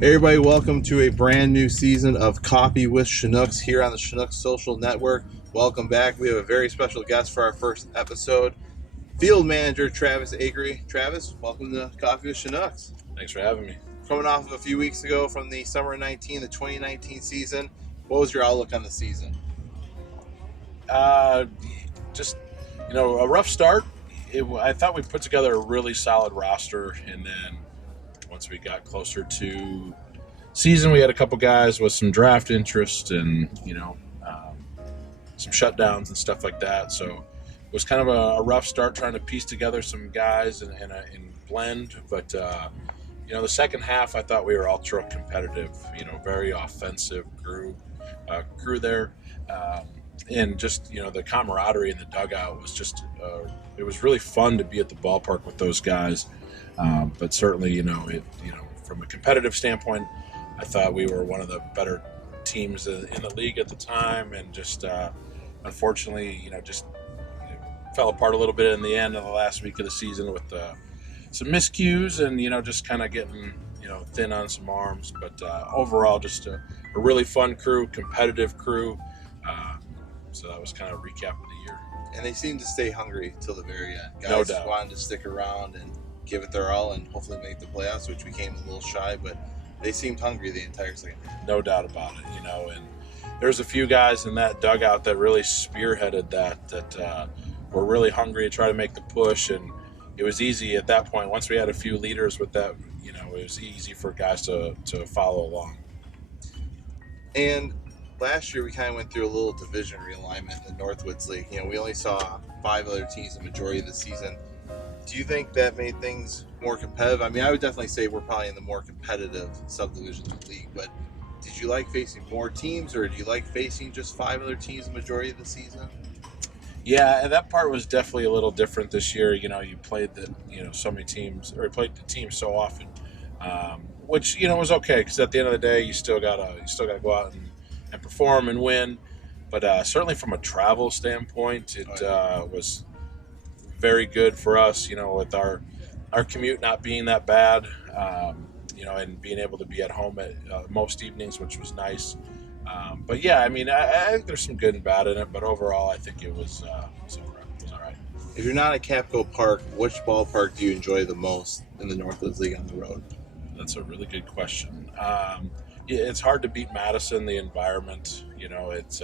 Hey everybody, welcome to a brand new season of Coffee with Chinooks here on the Chinooks Social Network. Welcome back. We have a very special guest for our first episode, Field Manager Travis Akre. Travis, welcome to Coffee with Chinooks. Thanks for having me. Coming off of a few weeks ago from the summer 19, the 2019 season, what was your outlook on the season? Just, a rough start. I thought we put together a really solid roster, and then once we got closer to season, we had a couple guys with some draft interest and, some shutdowns and stuff like that. So it was kind of a rough start trying to piece together some guys and blend. But, the second half, I thought we were ultra competitive, very offensive, grew there. And just, the camaraderie in the dugout was just, it was really fun to be at the ballpark with those guys. But certainly, from a competitive standpoint, I thought we were one of the better teams in the league at the time. And just, unfortunately, fell apart a little bit in the end of the last week of the season with some miscues and, just kind of getting, thin on some arms. But overall, just a really fun crew, competitive crew. So that was kind of a recap of the year. And they seemed to stay hungry till the very end. Guys No doubt. wanted to stick around and give it their all and hopefully make the playoffs, which we came a little shy, but they seemed hungry the entire second half. No doubt about it, and there's a few guys in that dugout that really spearheaded that were really hungry to try to make the push, and it was easy at that point. Once we had a few leaders with that, it was easy for guys to follow along. And last year we kind of went through a little division realignment in the Northwoods League. We only saw 5 other teams the majority of the season. Do you think that made things more competitive? I mean, I would definitely say we're probably in the more competitive subdivisions of the league, but did you like facing more teams, or do you like facing just 5 other teams the majority of the season? Yeah, and that part was definitely a little different this year. You played so many teams, or played the team so often, which was okay, because at the end of the day, you still gotta go out and perform and win. But certainly from a travel standpoint, it was very good for us. With our commute not being that bad, and being able to be at home at most evenings, which was nice. But yeah, I mean, I think there's some good and bad in it, but overall, I think it was all right. If you're not at Capco Park, which ballpark do you enjoy the most in the Northwoods League on the road? That's a really good question. It's hard to beat Madison. The environment, it's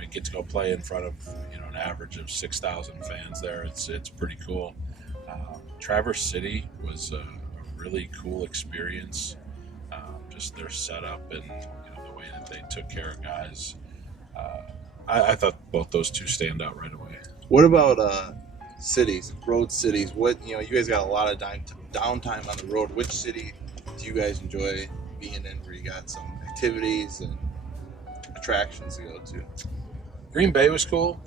you get to go play in front of an average of 6,000 fans there. It's pretty cool. Traverse City was a really cool experience. Just their setup and the way that they took care of guys. I thought both those two stand out right away. What about cities, road cities? What you guys got a lot of downtime on the road. Which city do you guys enjoy being in, where you got some activities and attractions to go to? Green Bay was cool.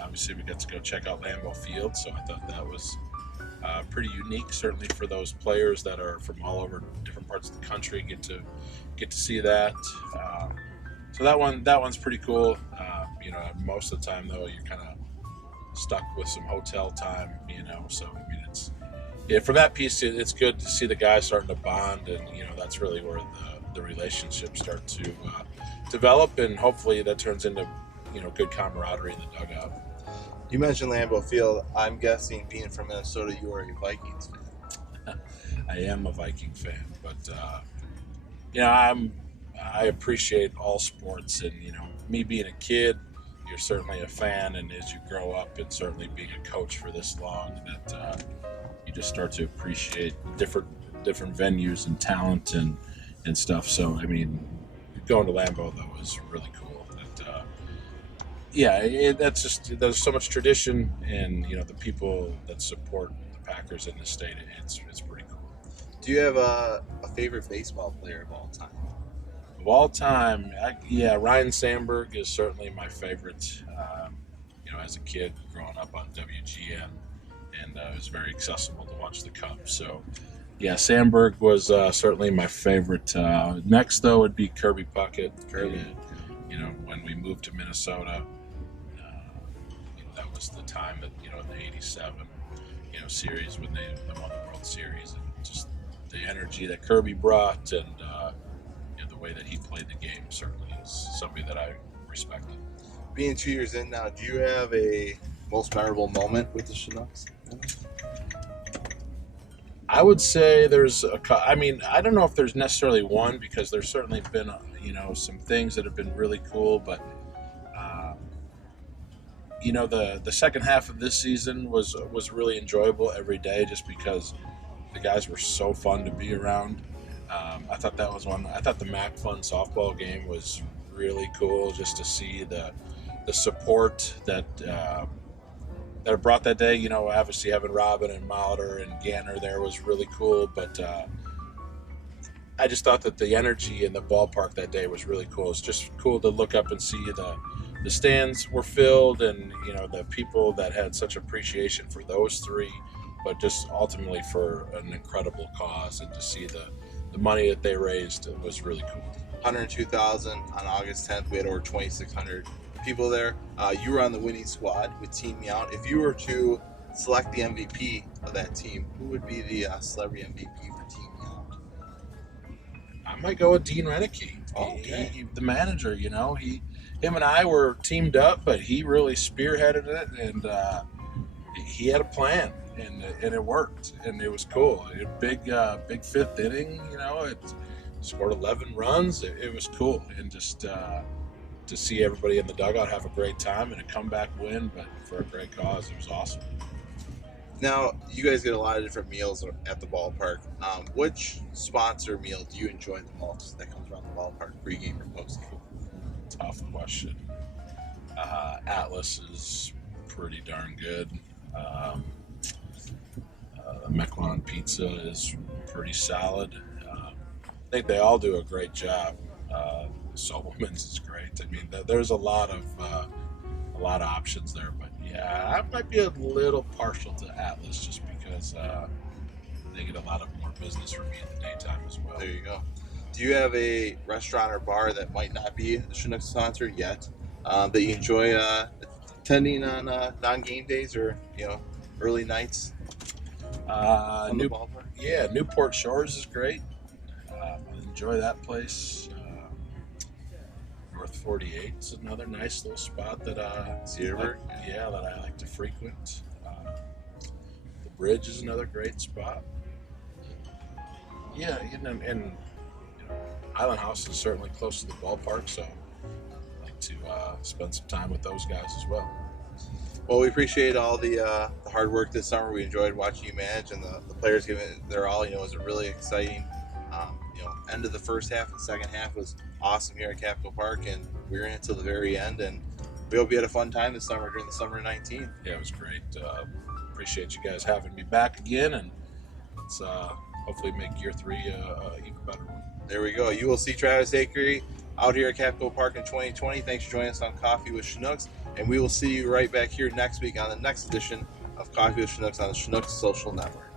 Obviously, we got to go check out Lambeau Field, so I thought that was pretty unique, certainly for those players that are from all over different parts of the country. Get to see that. So that one's pretty cool. Most of the time though, you're kind of stuck with some hotel time. So I mean, for that piece, it's good to see the guys starting to bond, and that's really where the relationships start to develop, and hopefully that turns into good camaraderie in the dugout. You mentioned Lambeau Field. I'm guessing, being from Minnesota, you are a Vikings fan. I am a Viking fan, but I appreciate all sports, and me being a kid, you're certainly a fan, and as you grow up, and certainly being a coach for this long, that you just start to appreciate different venues and talent and stuff. So I mean, going to Lambeau though was really cool. That's just, there's so much tradition, and the people that support the Packers in the state, it's pretty cool. Do you have a favorite baseball player of all time? Of all time, Ryan Sandberg is certainly my favorite. As a kid growing up on WGN, and it was very accessible to watch the Cubs. So, yeah, Sandberg was certainly my favorite. Next, though, would be Kirby Puckett. When we moved to Minnesota, that was the time that in the '87 series when they won the World Series, and just the energy that Kirby brought, and the way that he played the game certainly is somebody that I respected. Being 2 years in now, do you have a most memorable moment with the Chinooks? I would say there's I mean, I don't know if there's necessarily one, because there's certainly been some things that have been really cool, but the second half of this season was really enjoyable every day, just because the guys were so fun to be around. I thought that was one. I thought the Mac Fun softball game was really cool, just to see the support that it brought that day. Obviously having Robin and Molitor and Ganner there was really cool, but I just thought that the energy in the ballpark that day was really cool. It's just cool to look up and see the stands were filled, and the people that had such appreciation for those three, but just ultimately for an incredible cause, and to see the money that they raised was really cool. 102,000 on August 10th. We had over 2,600 people there. You were on the winning squad with Team Me Out. If you were to select the MVP of that team, who would be the celebrity MVP for Team Me Out? I might go with Dean Renicky. Okay. The manager. Him and I were teamed up, but he really spearheaded it, and he had a plan, and it worked, and it was cool. Big fifth inning. It scored 11 runs. It was cool, and just to see everybody in the dugout have a great time and a comeback win, but for a great cause. It was awesome. Now, you guys get a lot of different meals at the ballpark. Which sponsor meal do you enjoy the most that comes around the ballpark, pregame or postgame? Tough question. Atlas is pretty darn good. Mequon Pizza is pretty solid. I think they all do a great job. Sobelman's is great. I mean, there's a lot of options there, but yeah, I might be a little partial to Atlas, just because they get a lot of more business from me in the daytime as well. There you go. Do you have a restaurant or bar that might not be a Chinooks sponsor yet that you enjoy attending on non-game days or early nights? The ballpark? Yeah, Newport Shores is great. I enjoy that place. North 48 is another nice little spot that Cedarburg? that I like to frequent. The Bridge is another great spot. Yeah, and Island House is certainly close to the ballpark, so I like to spend some time with those guys as well. Well, we appreciate all the hard work this summer. We enjoyed watching you manage, and the players giving it their all. It was a really exciting end of the first half and second half was awesome here at Capitol Park, and we were in it till the very end, and we hope you had a fun time this summer during the summer of 19. Yeah, it was great. Appreciate you guys having me back again, and let's hopefully make year 3 even better one. There we go. You will see Travis Akre out here at Capitol Park in 2020. Thanks for joining us on Coffee with Chinooks, and we will see you right back here next week on the next edition of Coffee with Chinooks on the Chinooks Social Network.